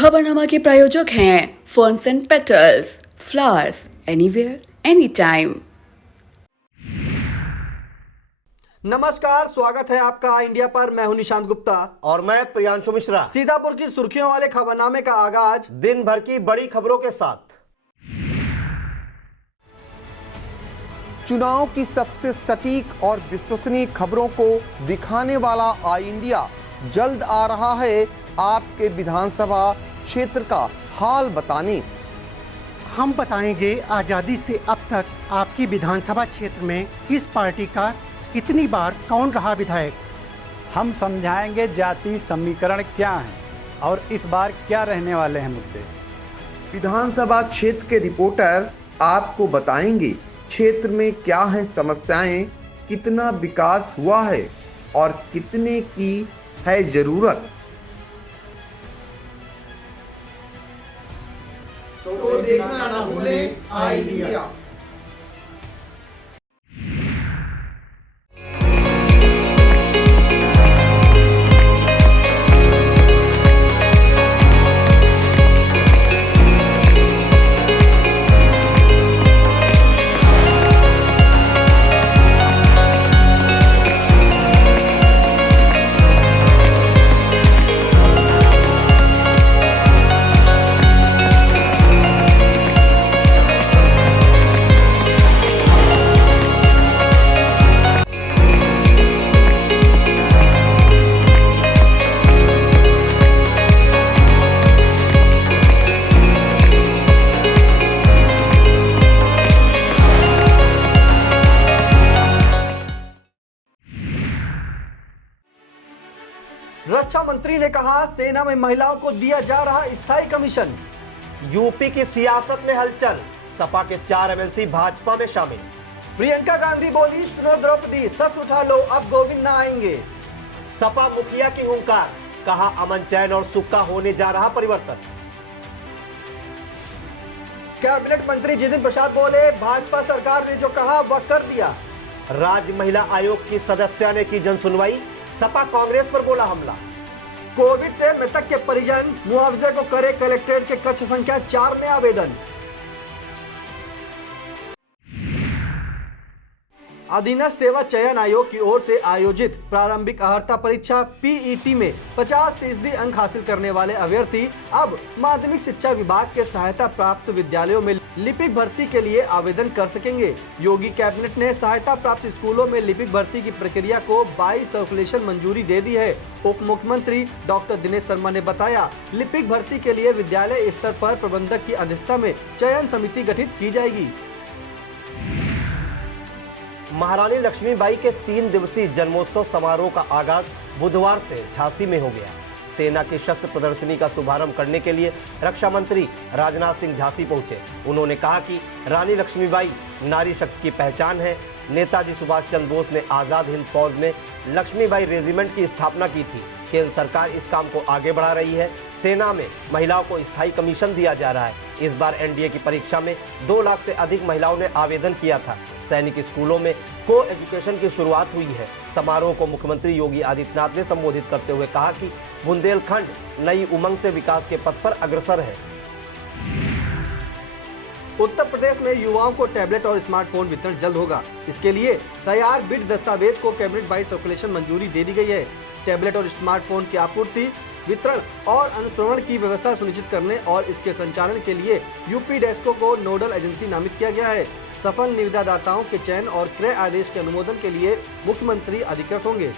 खबरनामा के प्रायोजक हैं ferns and petals, flowers anywhere anytime. नमस्कार, स्वागत है आपका इंडिया पर। मैं हूं निशांत गुप्ता और मैं प्रियांशु मिश्रा। सीतापुर की सुर्खियों वाले खबरनामे का आगाज दिन भर की बड़ी खबरों के साथ। चुनाव की सबसे सटीक और विश्वसनीय खबरों को दिखाने वाला आई इंडिया जल्द आ रहा है आपके विधानसभा क्षेत्र का हाल बताने। हम बताएंगे आज़ादी से अब तक आपकी विधानसभा क्षेत्र में किस पार्टी का कितनी बार कौन रहा विधायक। हम समझाएंगे जाति समीकरण क्या है और इस बार क्या रहने वाले हैं मुद्दे। विधानसभा क्षेत्र के रिपोर्टर आपको बताएंगे क्षेत्र में क्या है समस्याएं, कितना विकास हुआ है और कितने की है जरूरत। तो देखना ना भूलें आई इंडिया। रक्षा मंत्री ने कहा, सेना में महिलाओं को दिया जा रहा स्थायी कमीशन। यूपी की सियासत में हलचल, सपा के 4 एमएलसी भाजपा में शामिल। प्रियंका गांधी बोली, सुनो द्रौपदी, सच उठा लो, अब गोविंद ना आएंगे। सपा मुखिया की हुंकार, कहा अमन चैन और सुख का होने जा रहा परिवर्तन। कैबिनेट मंत्री जितिन प्रसाद बोले, भाजपा सरकार ने जो कहा वह कर दिया। राज्य महिला आयोग की सदस्या ने की जनसुनवाई, सपा कांग्रेस पर बोला हमला। कोविड से मृतक के परिजन मुआवजे को करे कलेक्ट्रेट के कक्ष संख्या 4 में आवेदन। अधीनस्थ सेवा चयन आयोग की ओर से आयोजित प्रारंभिक अर्हता परीक्षा पीईटी में 50% अंक हासिल करने वाले अभ्यर्थी अब माध्यमिक शिक्षा विभाग के सहायता प्राप्त विद्यालयों में लिपिक भर्ती के लिए आवेदन कर सकेंगे। योगी कैबिनेट ने सहायता प्राप्त स्कूलों में लिपिक भर्ती की प्रक्रिया को 22 सर्कुलेशन मंजूरी दे दी है। उप मुख्यमंत्री डॉक्टर दिनेश शर्मा ने बताया, लिपिक भर्ती के लिए विद्यालय स्तर पर प्रबंधक की अध्यक्षता में चयन समिति गठित की जाएगी। महारानी लक्ष्मीबाई के 3 दिवसीय जन्मोत्सव समारोह का आगाज बुधवार से झांसी में हो गया। सेना की शस्त्र प्रदर्शनी का शुभारंभ करने के लिए रक्षा मंत्री राजनाथ सिंह झांसी पहुंचे। उन्होंने कहा कि रानी लक्ष्मीबाई नारी शक्ति की पहचान है। नेताजी सुभाष चंद्र बोस ने आज़ाद हिंद फौज में लक्ष्मीबाई रेजिमेंट की स्थापना की थी। केंद्र सरकार इस काम को आगे बढ़ा रही है। सेना में महिलाओं को स्थायी कमीशन दिया जा रहा है। इस बार एनडीए की परीक्षा में 2 लाख से अधिक महिलाओं ने आवेदन किया था। सैनिक स्कूलों में को एजुकेशन की शुरुआत हुई है। समारोह को मुख्यमंत्री योगी आदित्यनाथ ने संबोधित करते हुए कहा कि बुंदेलखंड नई उमंग से विकास के पथ पर अग्रसर है। उत्तर प्रदेश में युवाओं को टैबलेट और स्मार्टफोन वितरण जल्द होगा। इसके लिए तैयार बिड दस्तावेज को कैबिनेट 22 सर्कुलेशन मंजूरी दे दी गई है। टैबलेट और स्मार्टफोन की आपूर्ति, वितरण और अनुश्रवण की व्यवस्था सुनिश्चित करने और इसके संचालन के लिए यूपी डेस्को को नोडल एजेंसी नामित किया गया है। सफल निविदादाताओं के चयन और क्रय आदेश के अनुमोदन के लिए मुख्यमंत्री अधिकृत होंगे।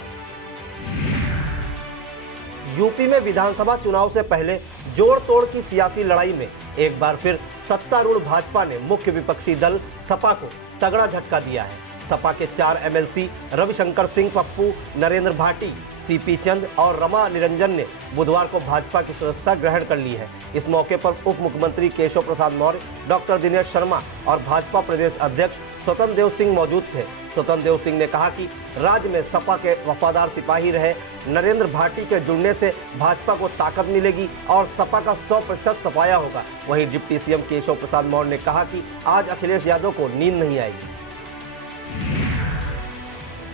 यूपी में विधानसभा चुनाव से पहले जोड़ तोड़ की सियासी लड़ाई में एक बार फिर सत्तारूढ़ भाजपा ने मुख्य विपक्षी दल सपा को तगड़ा झटका दिया है। सपा के 4 एमएलसी रविशंकर सिंह पप्पू, नरेंद्र भाटी, सीपी चंद और रमा निरंजन ने बुधवार को भाजपा की सदस्यता ग्रहण कर ली है। इस मौके पर उप मुख्यमंत्री केशव प्रसाद मौर्य, डॉक्टर दिनेश शर्मा और भाजपा प्रदेश अध्यक्ष स्वतंत्र देव सिंह मौजूद थे। स्वतंत्र देव सिंह ने कहा कि राज्य में सपा के वफादार सिपाही रहे नरेंद्र भाटी के जुड़ने से भाजपा को ताकत मिलेगी और सपा का 100% सफाया होगा। वहीं डिप्टी सीएम केशव प्रसाद मौर्य ने कहा कि आज अखिलेश यादव को नींद नहीं आएगी।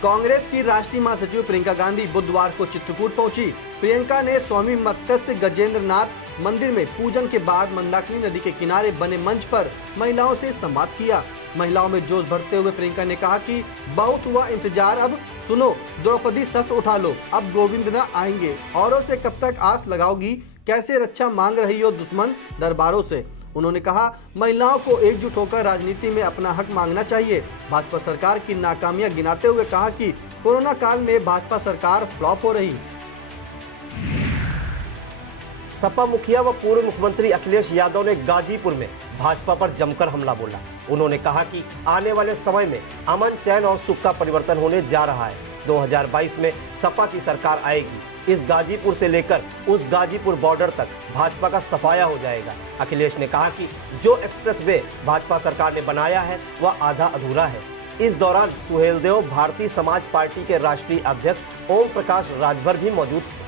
कांग्रेस की राष्ट्रीय महासचिव प्रियंका गांधी बुधवार को चित्रकूट पहुंची। प्रियंका ने स्वामी मत्स्य गजेंद्र नाथ मंदिर में पूजन के बाद मंदाकिनी नदी के किनारे बने मंच पर महिलाओं से संवाद किया। महिलाओं में जोश भरते हुए प्रियंका ने कहा कि बहुत हुआ इंतजार, अब सुनो द्रौपदी शस्त्र उठा लो, अब गोविंद न आएंगे। औरों से कब तक आस लगाओगी, कैसे रक्षा मांग रही हो दुश्मन दरबारों से। उन्होंने कहा महिलाओं को एकजुट होकर राजनीति में अपना हक मांगना चाहिए। भाजपा सरकार की नाकामियां गिनाते हुए कहा कि कोरोना काल में भाजपा सरकार फ्लॉप हो रही। सपा मुखिया व पूर्व मुख्यमंत्री अखिलेश यादव ने गाजीपुर में भाजपा पर जमकर हमला बोला। उन्होंने कहा कि आने वाले समय में अमन, चैन और सुख का परिवर्तन होने जा रहा है। 2022 में सपा की सरकार आएगी। इस गाजीपुर से लेकर उस गाजीपुर बॉर्डर तक भाजपा का सफाया हो जाएगा। अखिलेश ने कहा कि जो एक्सप्रेसवे भाजपा सरकार ने बनाया है वह आधा अधूरा है। इस दौरान सुहेलदेव भारतीय समाज पार्टी के राष्ट्रीय अध्यक्ष ओम प्रकाश राजभर भी मौजूद थे।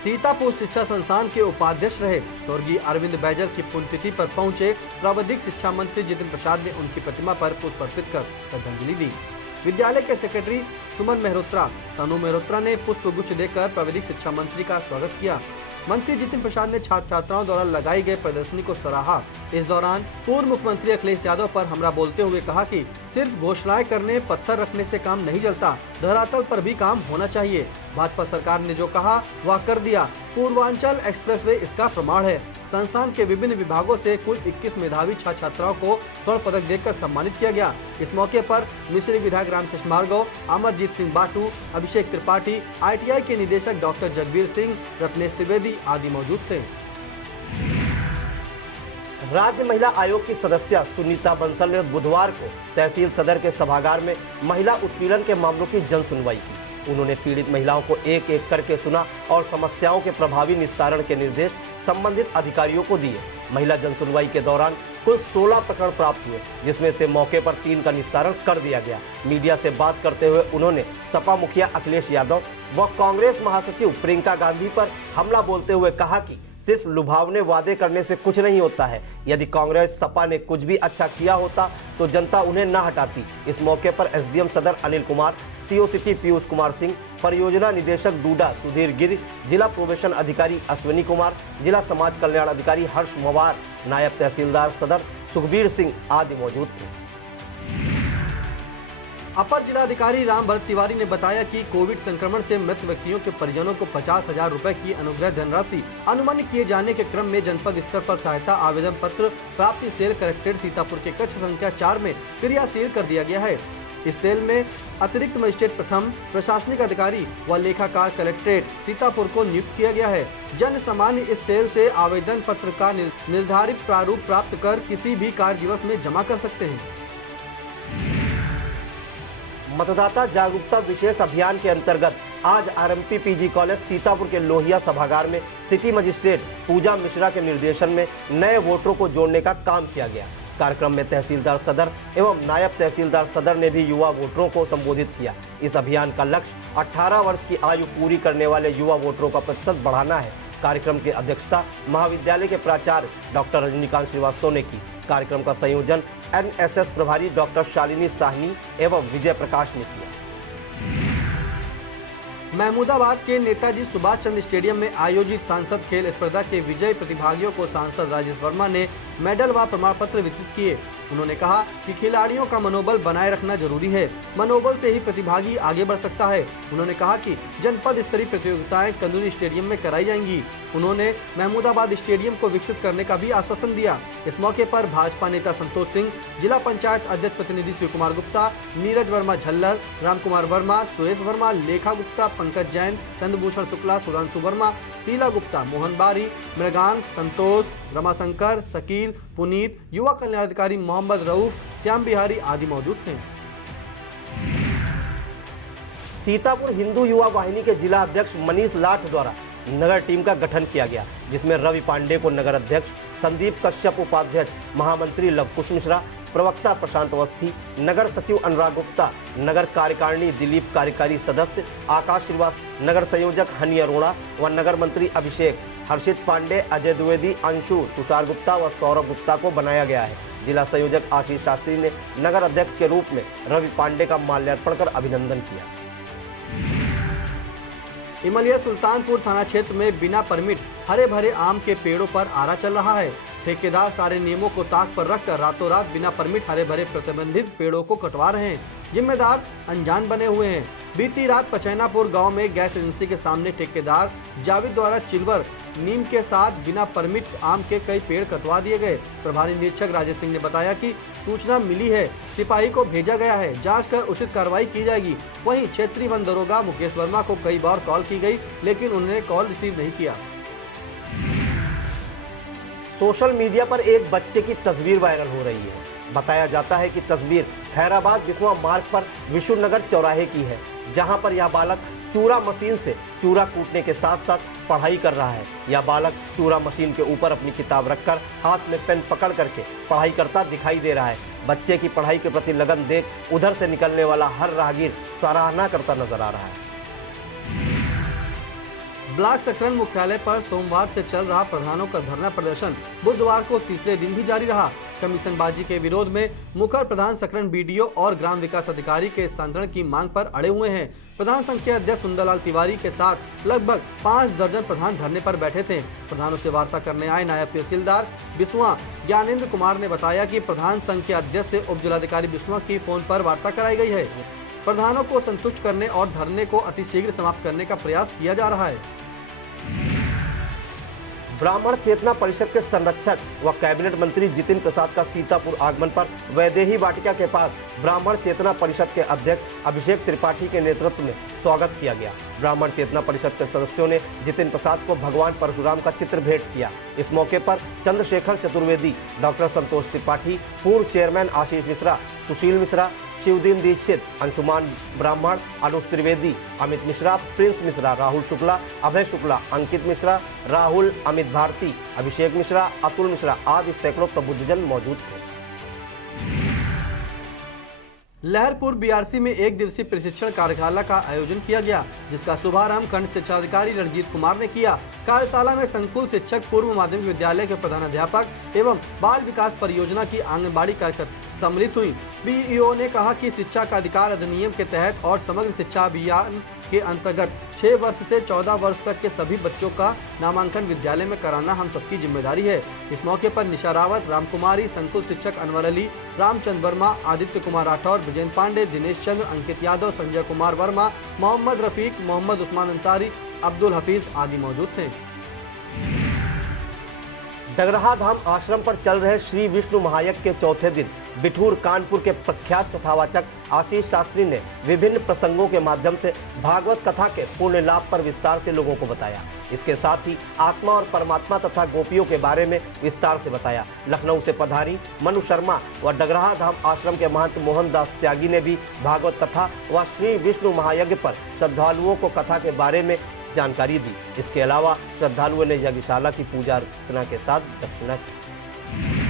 सीतापुर शिक्षा संस्थान के उपाध्यक्ष रहे स्वर्गीय अरविंद बैजल की पुण्यतिथि पर पहुंचे प्राविधिक शिक्षा मंत्री जितिन प्रसाद ने उनकी प्रतिमा पर पुष्प अर्पित कर श्रद्धांजलि दी। विद्यालय के सेक्रेटरी सुमन मेहरोत्रा, तनु मेहरोत्रा ने पुष्प गुच्छ देकर प्राविधिक शिक्षा मंत्री का स्वागत किया। मंत्री जितिन प्रसाद ने छात्र छात्राओं द्वारा लगाई गई प्रदर्शनी को सराहा। इस दौरान पूर्व मुख्यमंत्री अखिलेश यादव पर हमला बोलते हुए कहा कि सिर्फ घोषणाएं करने, पत्थर रखने से काम नहीं चलता, धरातल पर भी काम होना चाहिए। भाजपा सरकार ने जो कहा वह कर दिया। पूर्वांचल एक्सप्रेसवे इसका प्रमाण है। संस्थान के विभिन्न विभागों से कुल 21 मेधावी छात्र छात्राओं को स्वर्ण पदक देकर सम्मानित किया गया। इस मौके पर मिश्री विधायक रामकृष्ण भार्गव, अमरजीत सिंह बाटू, अभिषेक त्रिपाठी, ITI के निदेशक डॉक्टर जगबीर सिंह, रत्नेश त्रिवेदी आदि मौजूद थे। राज्य महिला आयोग की सदस्य सुनीता बंसल ने बुधवार को तहसील सदर के सभागार में महिला उत्पीड़न के मामलों की जन सुनवाई की। उन्होंने पीड़ित महिलाओं को एक एक करके सुना और समस्याओं के प्रभावी निस्तारण के निर्देश संबंधित अधिकारियों को दिए। महिला जन सुनवाई के दौरान कुल 16 प्रकरण प्राप्त हुए, जिसमें से मौके पर 3 का निस्तारण कर दिया गया। मीडिया से बात करते हुए उन्होंने सपा मुखिया अखिलेश यादव व कांग्रेस महासचिव प्रियंका गांधी पर हमला बोलते हुए कहा कि सिर्फ लुभावने वादे करने से कुछ नहीं होता है। यदि कांग्रेस सपा ने कुछ भी अच्छा किया होता तो जनता उन्हें न हटाती। इस मौके पर SDM सदर अनिल कुमार, CO सिटी पीयूष कुमार सिंह, परियोजना निदेशक डूडा सुधीर गिर, जिला प्रोबेशन अधिकारी अश्विनी कुमार, जिला समाज कल्याण अधिकारी हर्ष मवार, नायब तहसीलदार सदर सुखबीर सिंह आदि मौजूद थे। अपर जिलाधिकारी राम भरत तिवारी ने बताया कि कोविड संक्रमण से मृत व्यक्तियों के परिजनों को 50,000 रुपए की अनुग्रह धनराशि अनुमानित किए जाने के क्रम में जनपद स्तर पर सहायता आवेदन पत्र प्राप्ति सेल कलेक्ट्रेट सीतापुर के कक्ष संख्या 4 में क्रियाशील कर दिया गया है। इस सेल में अतिरिक्त मजिस्ट्रेट प्रथम, प्रशासनिक अधिकारी व लेखाकार कलेक्ट्रेट सीतापुर को नियुक्त किया गया है। जन सामान्य इस सेल से आवेदन पत्र का निर्धारित प्रारूप प्राप्त कर किसी भी कार्य दिवस में जमा कर सकते हैं। मतदाता जागरूकता विशेष अभियान के अंतर्गत आज RMP PG कॉलेज सीतापुर के लोहिया सभागार में सिटी मजिस्ट्रेट पूजा मिश्रा के निर्देशन में नए वोटरों को जोड़ने का काम किया गया। कार्यक्रम में तहसीलदार सदर एवं नायब तहसीलदार सदर ने भी युवा वोटरों को संबोधित किया। इस अभियान का लक्ष्य 18 वर्ष की आयु पूरी करने वाले युवा वोटरों का प्रतिशत बढ़ाना है। कार्यक्रम की अध्यक्षता महाविद्यालय के प्राचार्य डॉक्टर रजनीकांत श्रीवास्तव ने की। कार्यक्रम का संयोजन NSS प्रभारी डॉक्टर शालिनी साहनी एवं विजय प्रकाश ने किया। महमूदाबाद के नेताजी सुभाष चंद्र स्टेडियम में आयोजित सांसद खेल स्पर्धा के विजयी प्रतिभागियों को सांसद राजेश वर्मा ने मेडल व प्रमाण पत्र वितरित किए। उन्होंने कहा कि खिलाड़ियों का मनोबल बनाए रखना जरूरी है। मनोबल से ही प्रतिभागी आगे बढ़ सकता है। उन्होंने कहा कि जनपद स्तरीय प्रतियोगिताएं कंदुली स्टेडियम में कराई जाएंगी। उन्होंने महमूदाबाद स्टेडियम को विकसित करने का भी आश्वासन दिया। इस मौके पर भाजपा नेता संतोष सिंह, जिला पंचायत अध्यक्ष प्रतिनिधि शिव कुमार गुप्ता, नीरज वर्मा झल्लर, राम कुमार वर्मा, सुरेश वर्मा, लेखा गुप्ता, पंकज जैन, चंद्रभूषण शुक्ला, सुधांशु वर्मा, शीला गुप्ता, मोहन बारी, मृगांक, संतोष, रमाशंकर, शकील, पुनीत, युवा कल्याण अधिकारी मोहम्मद रऊफ, श्याम बिहारी आदि मौजूद थे। सीतापुर हिंदू युवा वाहिनी के जिला अध्यक्ष मनीष लाठ द्वारा नगर टीम का गठन किया गया, जिसमें रवि पांडे को नगर अध्यक्ष, संदीप कश्यप उपाध्यक्ष, महामंत्री लवकुश मिश्रा, प्रवक्ता प्रशांत अवस्थी, नगर सचिव अनुराग गुप्ता, नगर कार्यकारिणी दिलीप कार्यकारी सदस्य आकाश श्रीवास्तव, नगर संयोजक हनी अरोड़ा व नगर मंत्री अभिषेक, हर्षित पांडे, अजय द्विवेदी, अंशु, तुषार गुप्ता व सौरभ गुप्ता को बनाया गया है। जिला संयोजक आशीष शास्त्री ने नगर अध्यक्ष के रूप में रवि पांडे का माल्यार्पण कर अभिनंदन किया। इमलिया सुल्तानपुर थाना क्षेत्र में बिना परमिट हरे भरे आम के पेड़ों पर आरा चल रहा है। ठेकेदार सारे नियमों को ताक पर रखकर रातों रात बिना परमिट हरे भरे प्रतिबंधित पेड़ों को कटवा रहे हैं। जिम्मेदार अनजान बने हुए हैं। बीती रात पचैनापुर गांव में गैस एजेंसी के सामने ठेकेदार जावेद द्वारा चिल्वर नीम के साथ बिना परमिट आम के कई पेड़ कटवा दिए गए। प्रभारी निरीक्षक राजेश सिंह ने बताया कि सूचना मिली है, सिपाही को भेजा गया है, जांच कर उचित कार्रवाई की जाएगी। वहीं क्षेत्रीय वन दरोगा मुकेश वर्मा को कई बार कॉल की गई, लेकिन उन्होंने कॉल रिसीव नहीं किया। सोशल मीडिया पर एक बच्चे की तस्वीर वायरल हो रही है। बताया जाता है कि तस्वीर खैराबाद बिस्वा मार्ग पर विशुनगर चौराहे की है, जहां पर यह बालक चूरा मशीन से चूरा कूटने के साथ साथ पढ़ाई कर रहा है। यह बालक चूरा मशीन के ऊपर अपनी किताब रखकर हाथ में पेन पकड़ करके पढ़ाई करता दिखाई दे रहा है। बच्चे की पढ़ाई के प्रति लगन देख उधर से निकलने वाला हर राहगीर सराहना करता नजर आ रहा है। ब्लॉक सकरन मुख्यालय पर सोमवार से चल रहा प्रधानों का धरना प्रदर्शन बुधवार को तीसरे दिन भी जारी रहा। कमीशनबाजी के विरोध में मुखर प्रधान सकरन बीडीओ और ग्राम विकास अधिकारी के स्थानांतरण की मांग पर अड़े हुए हैं। प्रधान संघ के अध्यक्ष सुंदरलाल तिवारी के साथ लगभग 5 दर्जन प्रधान धरने पर बैठे थे। प्रधानों से वार्ता करने आए नायब तहसीलदार बिस्वा ज्ञानेंद्र कुमार ने बताया कि प्रधान संघ के अध्यक्ष से उप जिलाधिकारी बिस्वा की फोन पर वार्ता कराई गई है। प्रधानों को संतुष्ट करने और धरने को अतिशीघ्र समाप्त करने का प्रयास किया जा रहा है। ब्राह्मण चेतना परिषद के संरक्षक व कैबिनेट मंत्री जितिन प्रसाद का सीतापुर आगमन पर वैदेही वाटिका के पास ब्राह्मण चेतना परिषद के अध्यक्ष अभिषेक त्रिपाठी के नेतृत्व में स्वागत किया गया। ब्राह्मण चेतना परिषद के सदस्यों ने जितिन प्रसाद को भगवान परशुराम का चित्र भेंट किया। इस मौके पर चंद्रशेखर चतुर्वेदी, डॉक्टर संतोष त्रिपाठी, पूर्व चेयरमैन आशीष मिश्रा, सुशील मिश्रा, शिवदीन दीक्षित, अंशुमान ब्राह्मण, अनुज त्रिवेदी, अमित मिश्रा, प्रिंस मिश्रा, राहुल शुक्ला, अभय शुक्ला, अंकित मिश्रा, राहुल, अमित भारती, अभिषेक मिश्रा, अतुल मिश्रा आदि सैकड़ों प्रबुद्धजन मौजूद थे। लहरपुर बीआरसी में एक दिवसीय प्रशिक्षण कार्यशाला का आयोजन किया गया, जिसका शुभारंभ खंड शिक्षाधिकारी रणजीत कुमार ने किया। कार्यशाला में संकुल शिक्षक, पूर्व माध्यमिक विद्यालय के प्रधानाध्यापक एवं बाल विकास परियोजना की आंगनबाड़ी कार्यकर्ता सम्मिलित हुई। बीईओ ने कहा कि शिक्षा का अधिकार अधिनियम के तहत और समग्र शिक्षा अभियान के अंतर्गत 6 वर्ष से 14 वर्ष तक के सभी बच्चों का नामांकन विद्यालय में कराना हम सबकी जिम्मेदारी है। इस मौके पर निशा रावत, राम कुमारी, संकुल शिक्षक अनवर अली, रामचंद्र वर्मा, आदित्य कुमार राठौर, विजेंद्र पांडे, दिनेश चंद्र, अंकित यादव, संजय कुमार वर्मा, मोहम्मद रफीक, मोहम्मद उस्मान अंसारी, अब्दुल हफीज आदि मौजूद थे। डगरहा धाम आश्रम पर चल रहे श्री विष्णु महायज्ञ के चौथे दिन बिठूर कानपुर के प्रख्यात कथावाचक आशीष शास्त्री ने विभिन्न प्रसंगों के माध्यम से भागवत कथा के पूर्ण लाभ पर विस्तार से लोगों को बताया। इसके साथ ही आत्मा और परमात्मा तथा गोपियों के बारे में विस्तार से बताया। लखनऊ से पधारी मनु शर्मा व डगरहा धाम आश्रम के महंत मोहन दास त्यागी ने भी भागवत कथा व श्री विष्णु महायज्ञ पर श्रद्धालुओं को कथा के बारे में जानकारी दी। इसके अलावा श्रद्धालुओं ने यज्ञशाला की पूजा अर्चना के साथ दक्षिणा की।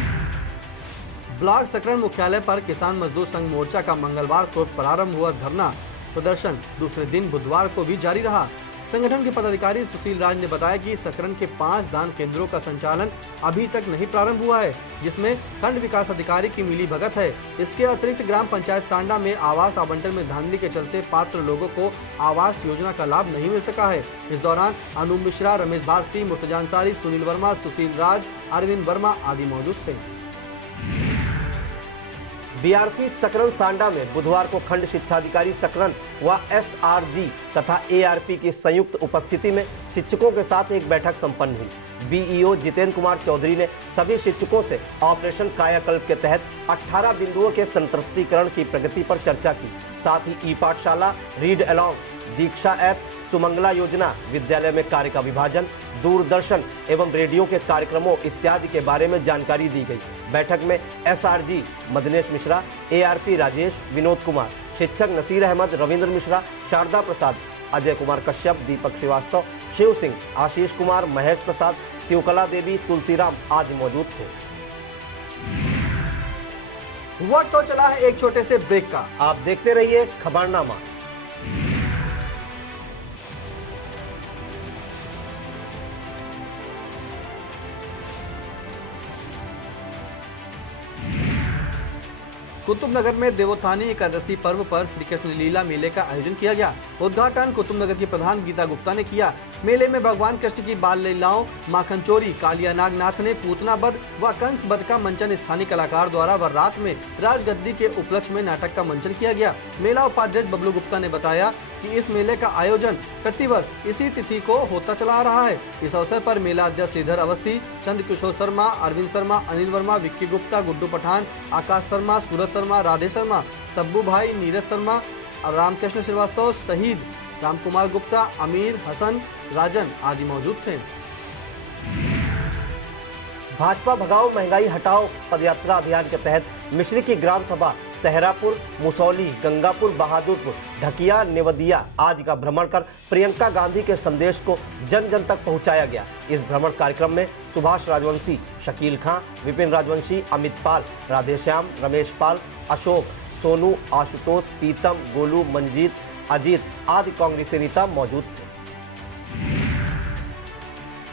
ब्लॉक सकरन मुख्यालय पर किसान मजदूर संघ मोर्चा का मंगलवार को प्रारंभ हुआ धरना प्रदर्शन दूसरे दिन बुधवार को भी जारी रहा। संगठन के पदाधिकारी सुशील राज ने बताया कि सकरन के 5 दान केंद्रों का संचालन अभी तक नहीं प्रारंभ हुआ है, जिसमें खंड विकास अधिकारी की मिली भगत है। इसके अतिरिक्त ग्राम पंचायत सांडा में आवास आवंटन में धांधली के चलते पात्र लोगों को आवास योजना का लाभ नहीं मिल सका है। इस दौरान अनूप मिश्रा, रमेश भारती, मुर्तजा अंसारी, सुनील वर्मा, सुशील राज, अरविंद वर्मा आदि मौजूद थे। बीआरसी सकरन सांडा में बुधवार को खंड शिक्षाधिकारी सकरन व एसआरजी तथा एआरपी की संयुक्त उपस्थिति में शिक्षकों के साथ एक बैठक संपन्न हुई। बीईओ जितेंद्र कुमार चौधरी ने सभी शिक्षकों से ऑपरेशन कायाकल्प के तहत 18 बिंदुओं के संतृप्तिकरण की प्रगति पर चर्चा की। साथ ही ई पाठशाला, रीड अलॉन्ग, दीक्षा ऐप, सुमंगला योजना, विद्यालय में कार्य का विभाजन, दूरदर्शन एवं रेडियो के कार्यक्रमों इत्यादि के बारे में जानकारी दी गई। बैठक में एसआरजी मदनेश मिश्रा, एआरपी राजेश, विनोद कुमार, शिक्षक नसीर अहमद, रविंद्र मिश्रा, शारदा प्रसाद, अजय कुमार कश्यप, दीपक श्रीवास्तव, शिव सिंह, आशीष कुमार, महेश प्रसाद, शिवकला देवी, तुलसीराम आदि मौजूद थे। वक्त तो चला है एक छोटे से ब्रेक का। आप देखते रहिए खबरनामा। कुतुबनगर में देवोत्थानी एकादशी पर्व पर श्री कृष्ण लीला मेले का आयोजन किया गया। उद्घाटन कुतुबनगर की प्रधान गीता गुप्ता ने किया। मेले में भगवान कृष्ण की बाल लीलाओं, माखन चोरी, कालिया नाग नाथने, पूतना बध व कंस बध का मंचन स्थानीय कलाकार द्वारा व रात में राजगद्दी के उपलक्ष्य में नाटक का मंचन किया गया। मेला उपाध्यक्ष बबलू गुप्ता ने बताया कि इस मेले का आयोजन प्रतिवर्ष इसी तिथि को होता चला आ रहा है। इस अवसर पर मेला अध्यक्ष श्रीधर अवस्थी, चंद्र किशोर शर्मा, अरविंद शर्मा, अनिल वर्मा, विक्की गुप्ता, गुड्डू पठान, आकाश शर्मा, सूरज शर्मा, राधे शर्मा, सब्बू भाई, नीरज शर्मा, रामकृष्ण श्रीवास्तव, शहीद रामकुमार गुप्ता, अमीर हसन, राजन आदि मौजूद थे। भाजपा भगाओ महंगाई हटाओ पदयात्रा अभियान के तहत मिश्री की ग्राम सभा तहरापुर, मुसौली, गंगापुर, बहादुरपुर, ढकिया, नेवदिया आदि का भ्रमण कर प्रियंका गांधी के संदेश को जन जन तक पहुंचाया गया। इस भ्रमण कार्यक्रम में सुभाष राजवंशी, शकील खां, विपिन राजवंशी, अमित पाल, राधेश्याम, रमेश पाल, अशोक, सोनू, आशुतोष, पीतम, गोलू, मंजीत, अजीत आदि कांग्रेसी नेता मौजूद थे।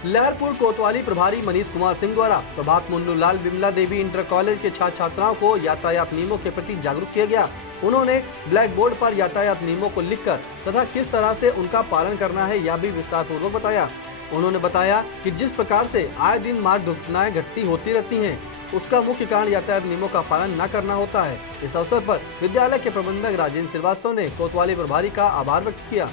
लहरपुर कोतवाली प्रभारी मनीष कुमार सिंह द्वारा प्रभात मुन्नूलाल विमला देवी इंटर कॉलेज के छात्र छात्राओं को यातायात नियमों के प्रति जागरूक किया गया। उन्होंने ब्लैक बोर्ड पर यातायात नियमों को लिखकर तथा किस तरह से उनका पालन करना है यह भी विस्तार पूर्वक बताया। उन्होंने बताया कि जिस प्रकार से आए दिन मार्ग दुर्घटनाएं घटती होती रहती हैं, उसका मुख्य कारण यातायात नियमों का पालन न करना होता है। इस अवसर पर विद्यालय के प्रबंधक राजेंद्र श्रीवास्तव ने कोतवाली प्रभारी का आभार व्यक्त किया।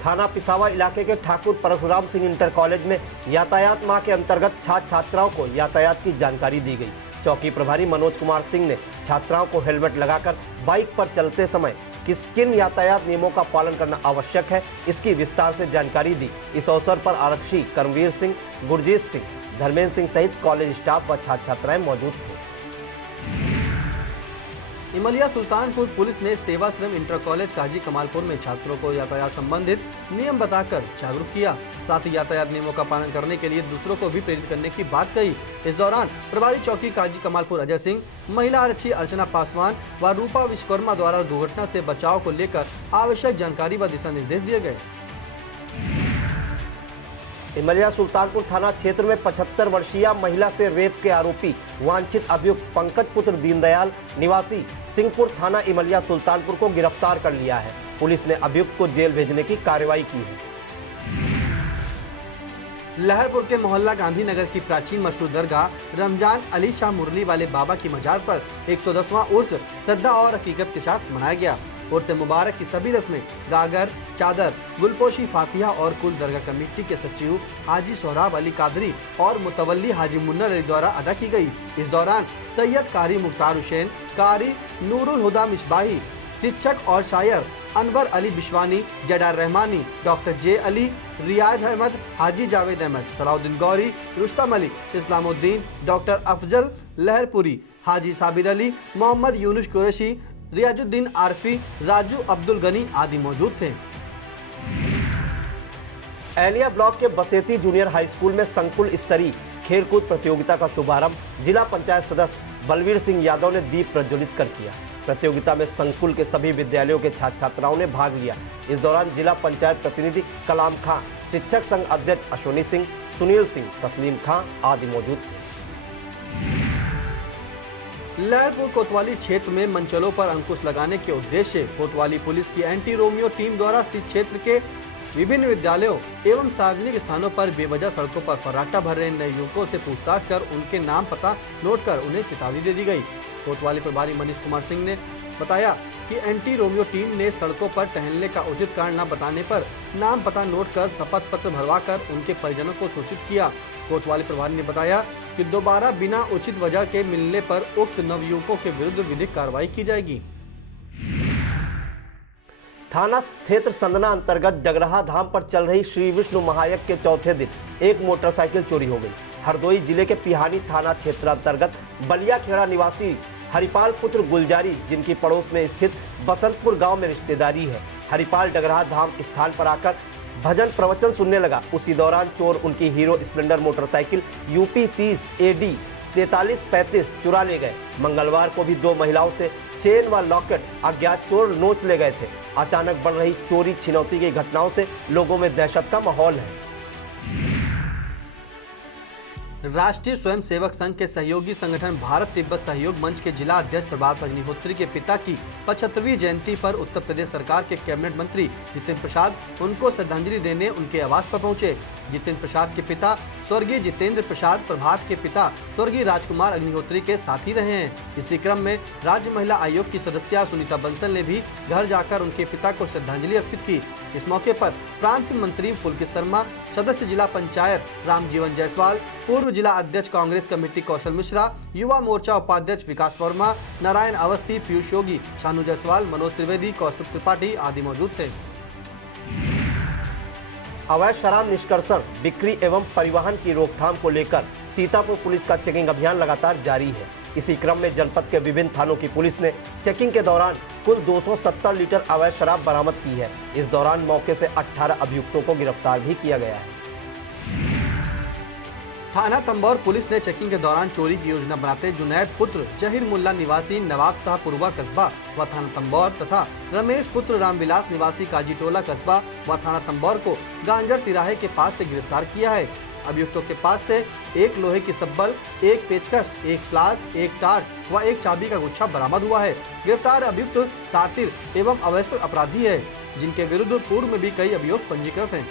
थाना पिसावा इलाके के ठाकुर परशुराम सिंह इंटर कॉलेज में यातायात माह के अंतर्गत छात्र छात्राओं को यातायात की जानकारी दी गई। चौकी प्रभारी मनोज कुमार सिंह ने छात्राओं को हेलमेट लगाकर बाइक पर चलते समय किन यातायात नियमों का पालन करना आवश्यक है, इसकी विस्तार से जानकारी दी। इस अवसर पर आरक्षी करमवीर सिंह, गुरजीत सिंह, धर्मेंद्र सिंह सहित कॉलेज स्टाफ व छात्र छात्राएं मौजूद थे। इमलिया सुल्तानपुर पुलिस ने सेवाश्रम इंटर कॉलेज काजी कमालपुर में छात्रों को यातायात संबंधित नियम बताकर जागरूक किया। साथ ही यातायात नियमों का पालन करने के लिए दूसरों को भी प्रेरित करने की बात कही। इस दौरान प्रभारी चौकी काजी कमालपुर अजय सिंह, महिला आरक्षी अर्चना पासवान व रूपा विश्वकर्मा द्वारा दुर्घटना से बचाव को लेकर आवश्यक जानकारी व दिशा निर्देश दिए गए। इमलिया सुल्तानपुर थाना क्षेत्र में 75 वर्षीय महिला से रेप के आरोपी वांछित अभियुक्त पंकज पुत्र दीनदयाल निवासी सिंहपुर थाना इमलिया सुल्तानपुर को गिरफ्तार कर लिया है। पुलिस ने अभियुक्त को जेल भेजने की कार्रवाई की है। लहरपुर के मोहल्ला गांधीनगर की प्राचीन मशहूर दरगाह रमजान अली शाह मुरली वाले बाबा की मजार पर 110वां उर्स श्रद्धा और हकीकत के साथ मनाया गया। उर्स मुबारक की सभी रस्में गागर, चादर, गुलपोशी, फातिहा और कुल दरगाह कमेटी के सचिव हाजी सोहराब अली कादरी और मुतवल्ली हाजी मुन्नर अली द्वारा अदा की गई। इस दौरान सैयद कारी मुख्तार हुसैन, कारी नूरुल हुदा मिसबाही, शिक्षक और शायर अनवर अली बिश्वानी, जडार रहमानी, डॉक्टर जे अली, रियाज अहमद, हाजी जावेद अहमद, सलाउद्दीन गौरी, रुस्तम अली, इस्लामुद्दीन, डॉक्टर अफजल लहरपुरी, हाजी साबिर अली, मोहम्मद यूनुस कुरैशी, रियाजुद्दीन आरफी, राजू अब्दुल गनी आदि मौजूद थे। एलिया ब्लॉक के बसेती जूनियर हाई स्कूल में संकुल स्तरीय खेलकूद प्रतियोगिता का शुभारंभ जिला पंचायत सदस्य बलवीर सिंह यादव ने दीप प्रज्वलित कर किया। प्रतियोगिता में संकुल के सभी विद्यालयों के छात्र छात्राओं ने भाग लिया। इस दौरान जिला पंचायत प्रतिनिधि कलाम खां, शिक्षक संघ अध्यक्ष अश्वनी सिंह, सुनील सिंह, तस्लीम खां आदि मौजूद थे। लहरपुर कोतवाली क्षेत्र में मनचलों पर अंकुश लगाने के उद्देश्य कोतवाली पुलिस की एंटी रोमियो टीम द्वारा इस क्षेत्र के विभिन्न विद्यालयों एवं सार्वजनिक स्थानों पर बेवजह सड़कों पर फर्राटा भर रहे नए युवकों से पूछताछ कर उनके नाम पता नोट कर उन्हें चेतावनी दे दी गई। कोतवाली प्रभारी मनीष कुमार सिंह ने बताया कि एंटी रोमियो टीम ने सड़कों पर टहलने का उचित कारण न बताने पर नाम पता नोट कर शपथ पत्र भरवाकर उनके परिजनों को सूचित किया। कोतवाली प्रभारी ने बताया कि दोबारा बिना उचित वजह के मिलने पर उक्त नवयुवकों के विरुद्ध विधिक कार्रवाई की जाएगी। थाना क्षेत्र संदना अंतर्गत डगरहा धाम पर चल रही श्री विष्णु महायज्ञ के चौथे दिन एक मोटरसाइकिल चोरी हो गई। हरदोई जिले के पिहानी थाना क्षेत्र अंतर्गत बलिया खेड़ा निवासी हरिपाल पुत्र गुलजारी, जिनकी पड़ोस में स्थित बसंतपुर गांव में रिश्तेदारी है, हरिपाल डगरहा धाम स्थान पर आकर भजन प्रवचन सुनने लगा। उसी दौरान चोर उनकी hero Splendor motorcycle UP 30 AD 4335 चुरा ले गए। मंगलवार को भी 2 महिलाओं से चेन व लॉकेट अज्ञात चोर नोच ले गए थे। अचानक बढ़ रही चोरी छिनौती की घटनाओं से लोगों में दहशत का माहौल है। राष्ट्रीय स्वयंसेवक संघ के सहयोगी संगठन भारत तिब्बत सहयोग मंच के जिला अध्यक्ष प्रभात अग्निहोत्री के पिता की 75वीं जयंती पर उत्तर प्रदेश सरकार के कैबिनेट मंत्री जितेंद्र प्रसाद उनको श्रद्धांजलि देने उनके आवास पर पहुंचे। जितेंद्र प्रसाद के पिता स्वर्गीय जितेंद्र प्रसाद प्रभात के पिता स्वर्गीय राजकुमार अग्निहोत्री के साथी रहे हैं। इसी क्रम में राज्य महिला आयोग की सदस्य सुनीता बंसल ने भी घर जाकर उनके पिता को श्रद्धांजलि अर्पित की। इस मौके पर प्रांत मंत्री पुलकित शर्मा, सदस्य जिला पंचायत रामजीवन जायसवाल, पूर्व जिला अध्यक्ष कांग्रेस कमेटी कौशल मिश्रा, युवा मोर्चा उपाध्यक्ष विकास वर्मा, नारायण अवस्थी, पीयूष योगी, शानू जायसवाल, मनोज त्रिवेदी, कौस्तुभ त्रिपाठी आदि मौजूद थे। अवैध शराब निष्कर्षण, बिक्री एवं परिवहन की रोकथाम को लेकर सीतापुर पुलिस का चेकिंग अभियान लगातार जारी है। इसी क्रम में जनपद के विभिन्न थानों की पुलिस ने चेकिंग के दौरान कुल 270 लीटर अवैध शराब बरामद की है। इस दौरान मौके से 18 अभियुक्तों को गिरफ्तार भी किया गया है। थाना तंबौर पुलिस ने चेकिंग के दौरान चोरी की योजना बनाते जुनैद पुत्र जहीर मुल्ला निवासी नवाब शाह पुरवा कस्बा व थाना तंबौर तथा रमेश पुत्र रामविलास निवासी काजीटोला कस्बा व थाना तंबौर को गांजर तिराहे के पास से गिरफ्तार किया है। अभियुक्तों के पास से एक लोहे की सब्बल, एक पेचकस, एक प्लास, एक टार्च व एक चाबी का गुच्छा बरामद हुआ है। गिरफ्तार अभियुक्त सातिर एवं अवैध अपराधी है, जिनके विरुद्ध पूर्व में भी कई अभियोग पंजीकृत हैं।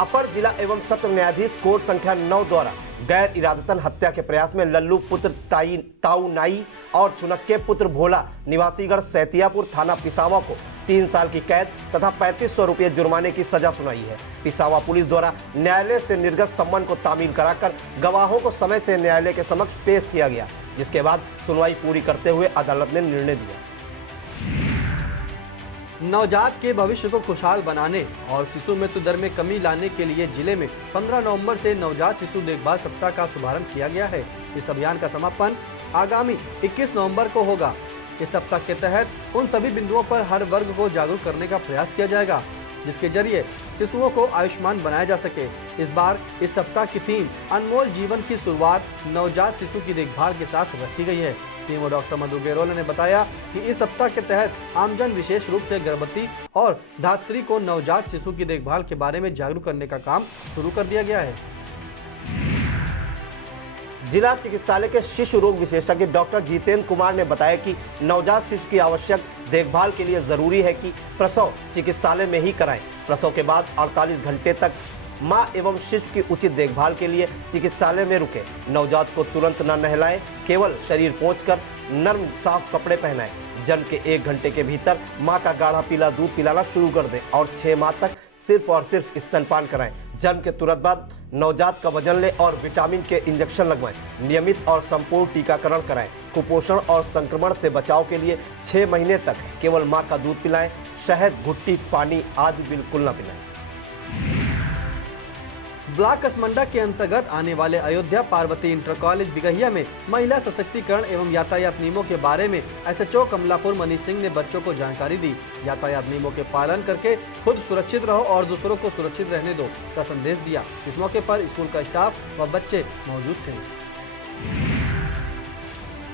अपर जिला एवं सत्र न्यायाधीश कोर्ट संख्या 9 द्वारा गैर इरादतन हत्या के प्रयास में लल्लू पुत्र ताऊ नाई और चुनक्के पुत्र भोला निवासीगढ़ सैतियापुर थाना पिसावा को 3 साल की कैद तथा 3500 रुपये जुर्माने की सजा सुनाई है। पिसावा पुलिस द्वारा न्यायालय से निर्गत सम्मन को तामील कराकर गवाहों को समय से न्यायालय के समक्ष पेश किया गया, जिसके बाद सुनवाई पूरी करते हुए अदालत ने निर्णय दिया। नवजात के भविष्य को खुशहाल बनाने और शिशु मृत्यु दर में कमी लाने के लिए जिले में 15 नवंबर से नवजात शिशु देखभाल सप्ताह का शुभारंभ किया गया है। इस अभियान का समापन आगामी 21 नवंबर को होगा। इस सप्ताह के तहत उन सभी बिंदुओं पर हर वर्ग को जागरूक करने का प्रयास किया जाएगा, जिसके जरिए शिशुओं को आयुष्मान बनाया जा सके। इस बार इस सप्ताह की थीम अनमोल जीवन की शुरुआत नवजात शिशु की देखभाल के साथ रखी गई है। सीएमओ डॉक्टर मधु गेरोला ने बताया कि इस सप्ताह के तहत आमजन विशेष रूप से गर्भवती और धात्री को नवजात शिशु की देखभाल के बारे में जागरूक करने का काम शुरू कर दिया गया है। जिला चिकित्सालय के शिशु रोग विशेषज्ञ डॉक्टर जितेंद्र कुमार ने बताया कि नवजात शिशु की आवश्यक देखभाल के लिए जरूरी है कि प्रसव चिकित्सालय में ही कराएं। प्रसव के बाद 48 घंटे तक मां एवं शिशु की उचित देखभाल के लिए चिकित्सालय में रुके। नवजात को तुरंत न नहलाएं, केवल शरीर पोंछकर नर्म साफ कपड़े पहनाएं। जन्म के 1 घंटे के भीतर मां का गाढ़ा पीला दूध पिलाना शुरू कर दें और 6 माह तक सिर्फ और सिर्फ स्तनपान कराएं। जन्म के तुरंत बाद नवजात का वजन लें और विटामिन के इंजेक्शन लगवाएं। नियमित और संपूर्ण टीकाकरण कराएं। कुपोषण और संक्रमण से बचाव के लिए 6 महीने तक केवल मां का दूध पिलाएं। शहद, घुट्टी, पानी आदि बिल्कुल न पिलाएं। ब्लॉक कसमंडा के अंतर्गत आने वाले अयोध्या पार्वती इंटर कॉलेज बिगहिया में महिला सशक्तिकरण एवं यातायात नियमों के बारे में एसएचओ कमलापुर मनीष सिंह ने बच्चों को जानकारी दी। यातायात नियमों के पालन करके खुद सुरक्षित रहो और दूसरों को सुरक्षित रहने दो का संदेश दिया। इस मौके पर स्कूल का स्टाफ व बच्चे मौजूद थे।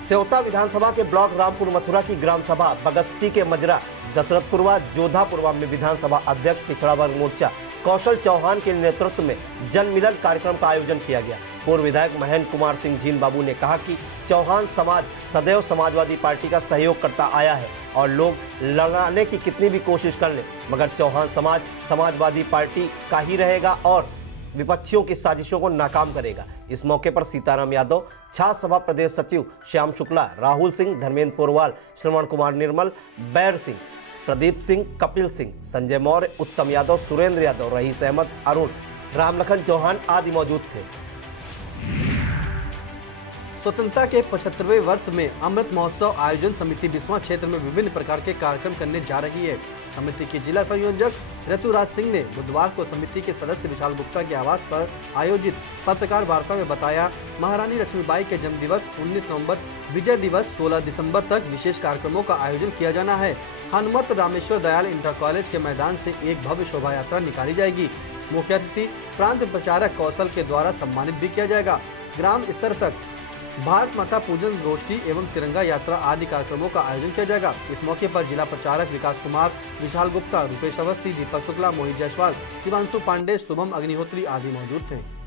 सेवता विधानसभा के ब्लॉक रामपुर मथुरा की ग्राम सभा बगस्ती के मजरा दशरथपुरवा जोधापुरवा में विधानसभा अध्यक्ष पिछड़ा वर्ग मोर्चा कौशल चौहान के नेतृत्व में जन मिलन कार्यक्रम का आयोजन किया गया। पूर्व विधायक महेंद्र कुमार सिंह झीन बाबू ने कहा कि चौहान समाज सदैव समाजवादी पार्टी का सहयोग करता आया है और लोग लड़ाने की कितनी भी कोशिश कर ले मगर चौहान समाज समाजवादी पार्टी का ही रहेगा और विपक्षियों की साजिशों को नाकाम करेगा। इस मौके पर सीताराम यादव, छात्र सभा प्रदेश सचिव श्याम शुक्ला, राहुल सिंह, धर्मेंद्र पोरवाल, श्रवण कुमार निर्मल, बैर सिंह, प्रदीप सिंह, कपिल सिंह, संजय मौर्य, उत्तम यादव, सुरेंद्र यादव, रईस अहमद, अरुण, रामलखन चौहान आदि मौजूद थे। स्वतंत्रता के 75वें वर्ष में अमृत महोत्सव आयोजन समिति बिस्वा क्षेत्र में विभिन्न प्रकार के कार्यक्रम करने जा रही है। समिति के जिला संयोजक ऋतुराज सिंह ने बुधवार को समिति के सदस्य विशाल गुप्ता के आवास पर आयोजित पत्रकार वार्ता में बताया, महारानी लक्ष्मीबाई के जन्म दिवस 19 नवंबर, विजय दिवस 16 दिसंबर तक विशेष कार्यक्रमों का आयोजन किया जाना है। हनुमत रामेश्वर दयाल इंटर कॉलेज के मैदान से एक भव्य शोभा यात्रा निकाली जाएगी। मुख्य अतिथि प्रांत प्रचारक कौशल के द्वारा सम्मानित भी किया जाएगा। ग्राम स्तर तक भारत माता पूजन गोष्ठी एवं तिरंगा यात्रा आदि कार्यक्रमों का आयोजन किया जाएगा। इस मौके पर जिला प्रचारक विकास कुमार, विशाल गुप्ता, रुपेश अवस्थी, दीपक शुक्ला, मोहित जायसवाल, शिवांशु पांडे, शुभम अग्निहोत्री आदि मौजूद थे।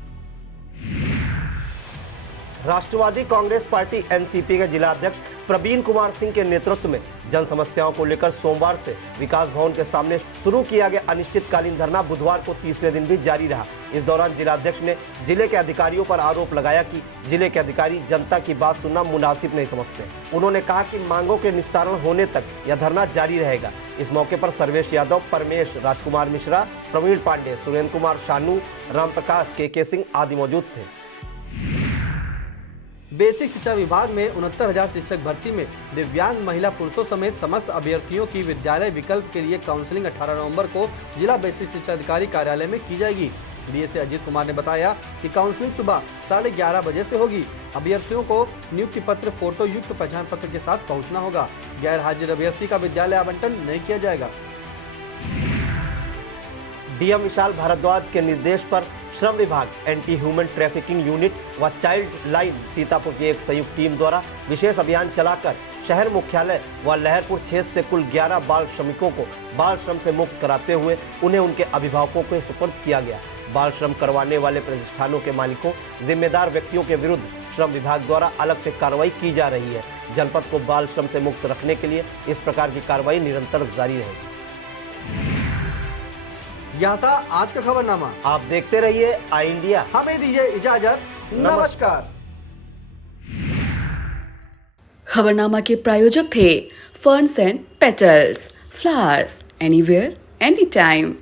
राष्ट्रवादी कांग्रेस पार्टी एनसीपी के जिला अध्यक्ष प्रवीण कुमार सिंह के नेतृत्व में जन समस्याओं को लेकर सोमवार से विकास भवन के सामने शुरू किया गया अनिश्चितकालीन धरना बुधवार को तीसरे दिन भी जारी रहा। इस दौरान जिला अध्यक्ष ने जिले के अधिकारियों पर आरोप लगाया कि जिले के अधिकारी जनता की बात सुनना मुनासिब नहीं समझते। उन्होंने कहा कि मांगों के निस्तारण होने तक यह धरना जारी रहेगा। इस मौके पर सर्वेश यादव, परमेश, राजकुमार मिश्रा, प्रवीण पांडे, सुरेंद्र कुमार शानू, रामप्रकाश, के सिंह आदि मौजूद थे। बेसिक शिक्षा विभाग में 69,000 शिक्षक भर्ती में दिव्यांग महिला पुरुषों समेत समस्त अभ्यर्थियों की विद्यालय विकल्प के लिए काउंसलिंग 18 नवंबर को जिला बेसिक शिक्षा अधिकारी कार्यालय में की जाएगी। डीएसए अजीत कुमार ने बताया कि काउंसलिंग सुबह 11:30 बजे से होगी। अभ्यर्थियों को नियुक्ति पत्र, फोटो युक्त पहचान पत्र के साथ पहुंचना होगा। गैर हाजिर अभ्यर्थी का विद्यालय आवंटन नहीं किया जाएगा। डीएम विशाल भारद्वाज के निर्देश पर श्रम विभाग, एंटी ह्यूमन ट्रैफिकिंग यूनिट व चाइल्ड लाइन सीतापुर की एक संयुक्त टीम द्वारा विशेष अभियान चलाकर शहर मुख्यालय व लहरपुर क्षेत्र से कुल 11 बाल श्रमिकों को बाल श्रम से मुक्त कराते हुए उन्हें उनके अभिभावकों को सुपुर्द किया गया। बाल श्रम करवाने वाले प्रतिष्ठानों के मालिकों, जिम्मेदार व्यक्तियों के विरुद्ध श्रम विभाग द्वारा अलग से कार्रवाई की जा रही है। जनपद को बाल श्रम से मुक्त रखने के लिए इस प्रकार की कार्रवाई निरंतर जारी रहेगी। यहाँ था आज का खबरनामा। आप देखते रहिए आई इंडिया। हमें दीजिए इजाजत। नमस्कार। खबरनामा के प्रायोजक थे ferns and petals, flowers anywhere any time.